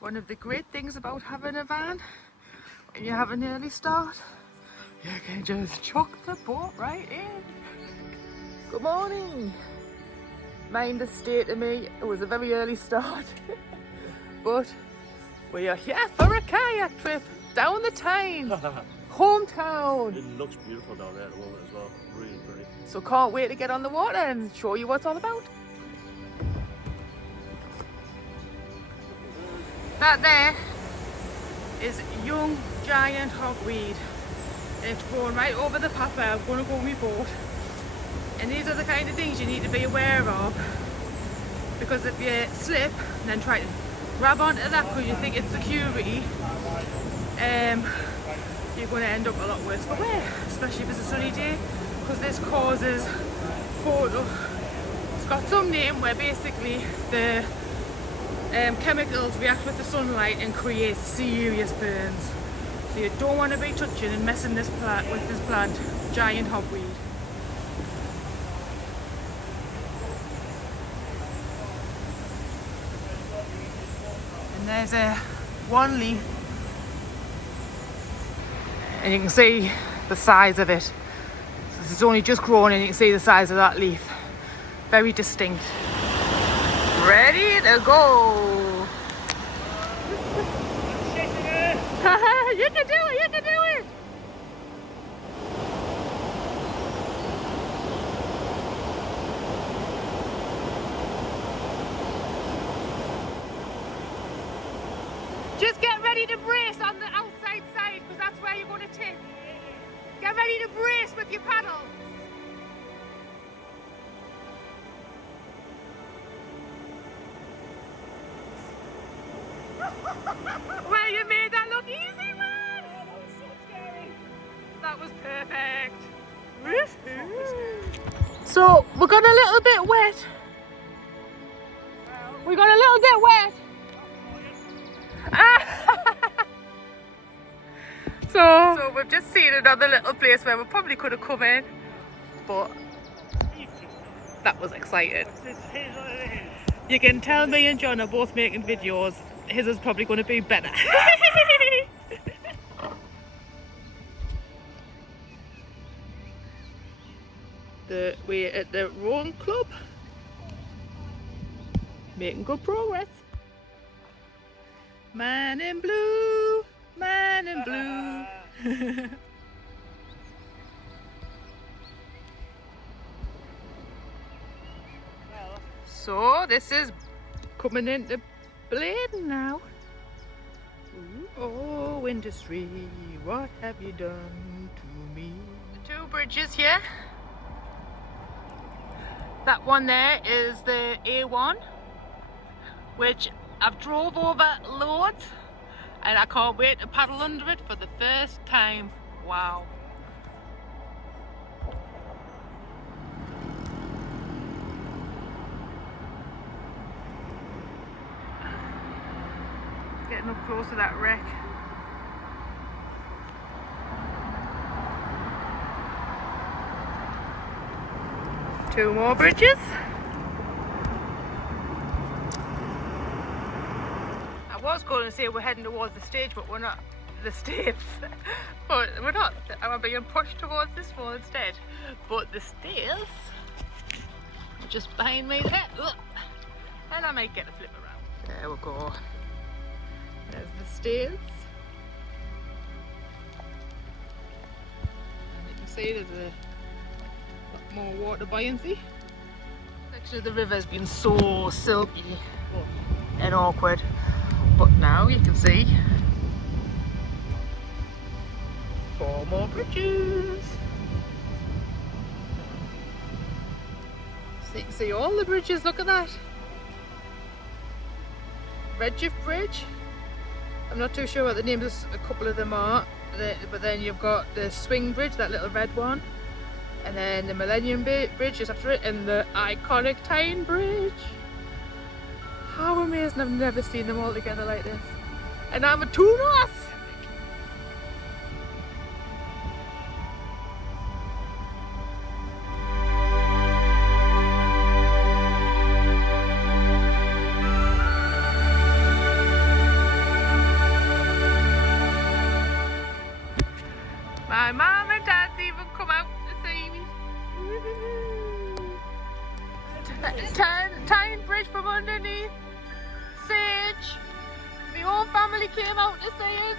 One of the great things about having a van, when you have an early start, you can just chuck the boat right in. Good morning. Mind the state of me, it was a very early start, but we are here for a kayak trip down the Tyne, hometown. It looks beautiful down there at the moment as well, really pretty. So can't wait to get on the water and show you what it's all about. That there is young giant hogweed. It's grown right over the path where I'm going to go on my boat. And these are the kind of things you need to be aware of, because if you slip and then try to grab onto that because you think it's security, you're going to end up a lot worse for wear, especially if it's a sunny day, because this causes photo. It's got some name where basically the chemicals react with the sunlight and create serious burns. So you don't want to be touching and messing this plant with this plant, giant hogweed. And there's one leaf, and you can see the size of it. So it's only just grown, and you can see the size of that leaf. Very distinct. Ready to go. You can do it, you can do it. Just get ready to brace on the outside side, because that's where you're going to tip. Get ready to brace with your paddle. Well, you made that look easy, man! Oh, that was so scary. That was perfect. So, we got a little bit wet. We got a little bit wet. So we've just seen another little place where we probably could have come in, but that was exciting. You can tell me and John are both making videos. His is probably going to be better. We're at the rowing club, making good progress. Man in blue, man in blue. So this is coming into blade now. Ooh. Oh, industry, what have you done to me? The two bridges here. That one there is the A1, which I've drove over loads, and I can't wait to paddle under it for the first time. Wow. Getting up close to that wreck. Two more bridges. I was going to say we're heading towards the stage, but we're not. The States. But we're not. I'm being pushed towards this one instead. But the stairs are just behind me there. Ugh. And I might get a flip around. There we go. There's the stairs. And you can see there's a lot more water buoyancy. Section of the river has been so silky and awkward, but now you can see 4 more bridges. So you can see all the bridges, look at that. Redgift Bridge. I'm not too sure what the names of a couple of them are, but then you've got the Swing Bridge, that little red one, and then the Millennium Bridge just after it, and the iconic Tyne Bridge. How amazing, I've never seen them all together like this. And I'm a tourist! My mum and dad's even come out to see me. Tyne Bridge from underneath. Sage. The whole family came out to see us.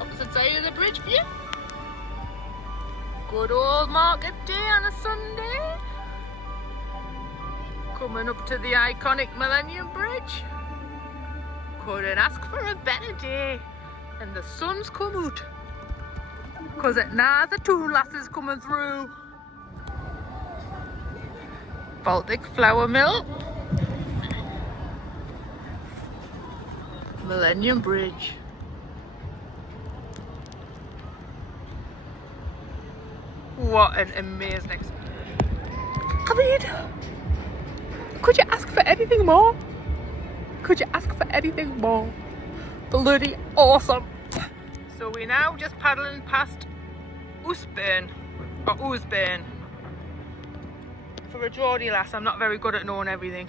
Opposite side of the bridge for you. Good old market day on a Sunday. Coming up to the iconic Millennium Bridge. Couldn't ask for a better day. And the sun's come out. Cause at now the two lasses coming through. Baltic Flour Mill. Millennium Bridge. What an amazing experience. I mean, could you ask for anything more? Could you ask for anything more? Bloody awesome. So we're now just paddling past Oosburn, or Oosburn. For a Geordie lass, I'm not very good at knowing everything.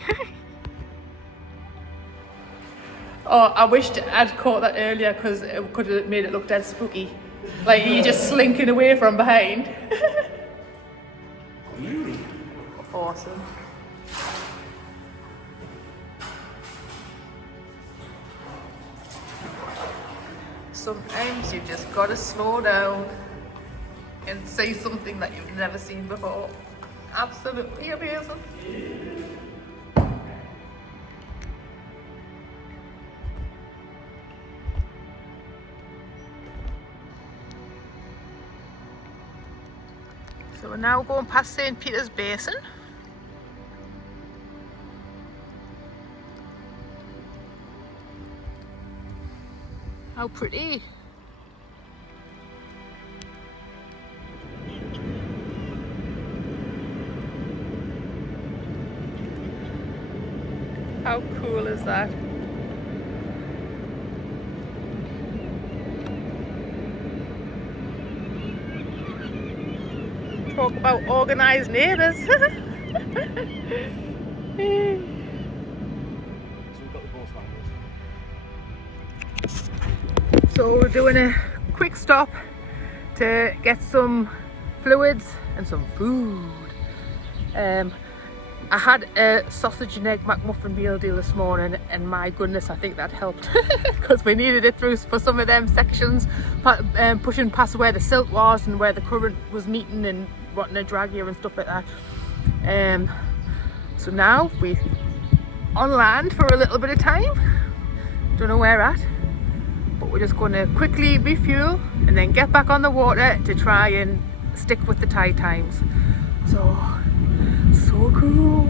Oh, I wished I'd caught that earlier because it could have made it look dead spooky. Like you're just slinking away from behind. Awesome. Sometimes you've just got to slow down and see something that you've never seen before. Absolutely amazing. So we're now going past St. Peter's Basin. How pretty. How cool is that? Talk about organised neighbours. So we're doing a quick stop to get some fluids and some food. I had a sausage and egg McMuffin meal deal this morning, and my goodness, I think that helped because we needed it through for some of them sections, pushing past where the silt was and where the current was meeting and wanting to drag here and stuff like that. So now we're on land for a little bit of time. Don't know where at, but we're just going to quickly refuel and then get back on the water to try and stick with the tide times. So cool.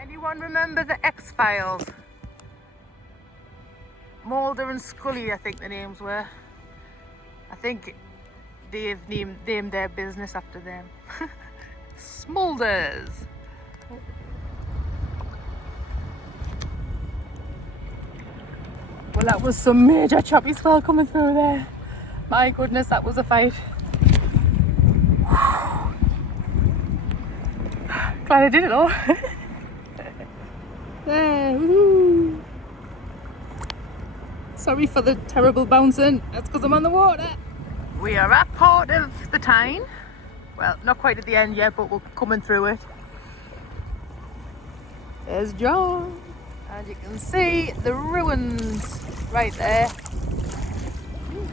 Anyone remember the X-Files? Mulder and Scully, I think the names were. I think they've named their business after them. Smulders. Well, that was some major choppy swell coming through there. My goodness, that was a fight. Glad I did it all. There, woo. Sorry for the terrible bouncing, that's because I'm on the water. We are at part of the Tyne. Well, not quite at the end yet, but we're coming through it. There's John. As you can see, the ruins right there.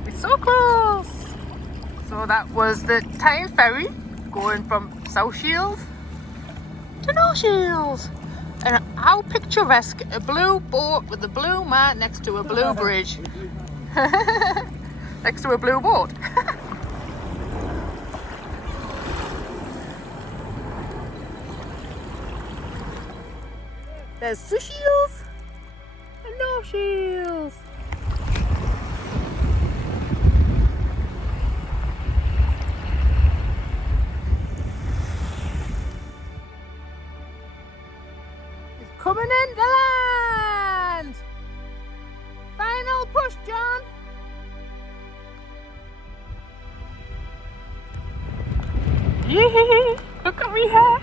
It's so close. So that was the Tyne ferry going from South Shields to North Shields. And how picturesque, a blue boat with a blue man next to a blue bridge. Next to a blue boat. There's sushiels and no shields. It's coming into land. Final push, John. Yee! Look at me hair.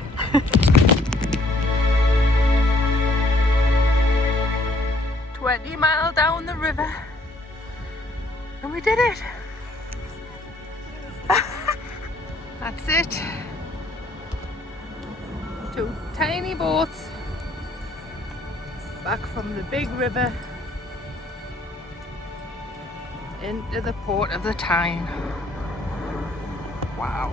20 miles down the river, and we did it. That's it. 2 tiny boats back from the big river into the port of the Tyne. Wow.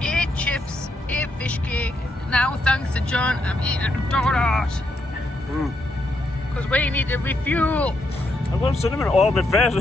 8 chips, 8 fish cake. Now thanks to John, I'm eating a donut. Because we need to refuel. I've got cinnamon all my face.